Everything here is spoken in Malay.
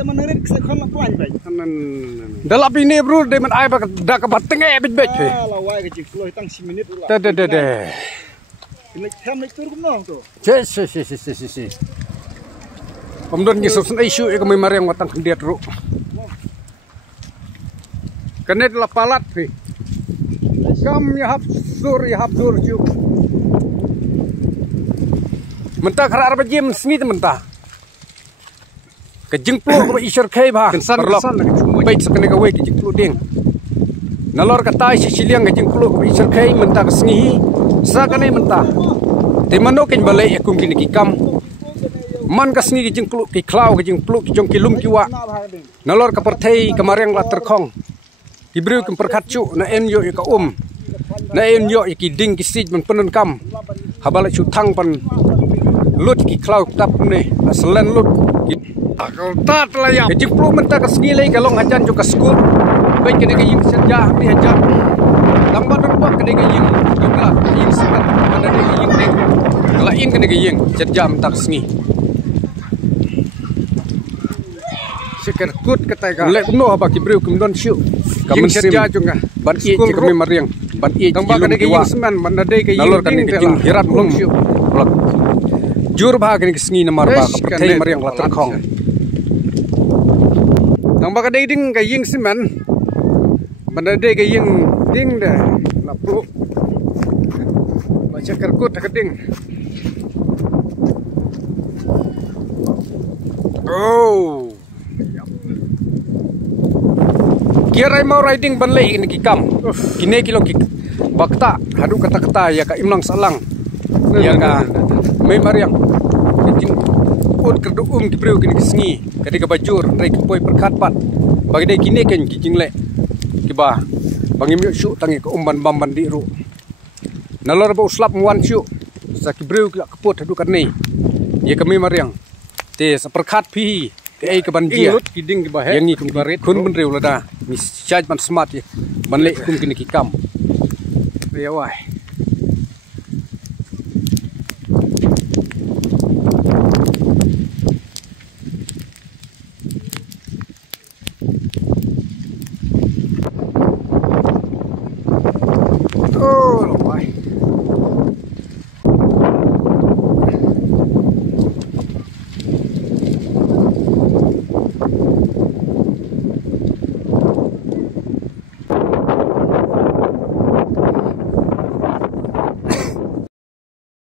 zaman hari kesekon lah pelan baik. Dalam ini bro, dia men ayah dah kebateng baik. Lawai kecil, kalau hitang 10 menit ulah. Deh. Naik turun noh tu. Si. Kemudian Yesus isu kami mari yang watang kendiat ru. Kena adalah palat pi. Kam ya hapsur ju. Mentah kara arba jem seni mentah. Kejeng plu ke isar kai bah. Kensan baik sekene ke wei kejeng plu ding. Nalor kata si siliang kejeng plu ke isar kai mentah ke seni. Sakane mentah. Temano ken balai akum kini kikam. Man ka seni kejeng plu ki klau kejeng plu ki jong kilum kiwa. Nalor ka perthai kamareng la terkong. Ibreu kem perkatcu na enyo ka na enyo ki ding ki sij men penun kam. Habala chu thang pan lut ki klau tap ne aslen lut. Akal tat layap. Kejeng plu mentah ka seni lai kalong hajan ju ka skul. Baik kene ka ying senja ni hajan. Lambat buat kene ka ying juga ying sekat mana ne ying ding. Kala in kene ka ying senja mentah seni. Seker kut ketega. Lek no apa kibreu kemudian siu. Kamu kerja juga. Ban i kami mariang. Ban i. Tang baga deke ying semen, ban deke ying. Nalor kan kejing hirat long siu. Jur baga ni kesengi namar baga pertai mariang la terkong. Tang baga deke ding ke ying semen. Ban deke ying ding deh. Lapu. Baca kerkut keding. Oh. Kira mau riding banlei ini kikam. Kini kilo kik bakta hadu kata ya ka imlang salang. Ya ka mai mariang. Kejing ud kerdu kibreu kini kesengi. Kadi ka bajur rai kepoi perkatpat. Bagi dai kini ken kijing le. Kiba bangim syu tangi ke bamban di ru. Nalor ba uslap muan syu. Sa kibreu ka kepot hadu karni. Ya kami mariang. Te seperkat pi. Kei ke banjir kiding ke bahaya yang ni kum baret kun benreu lada mis charge man smart ye banlek kum kini kikam ya wai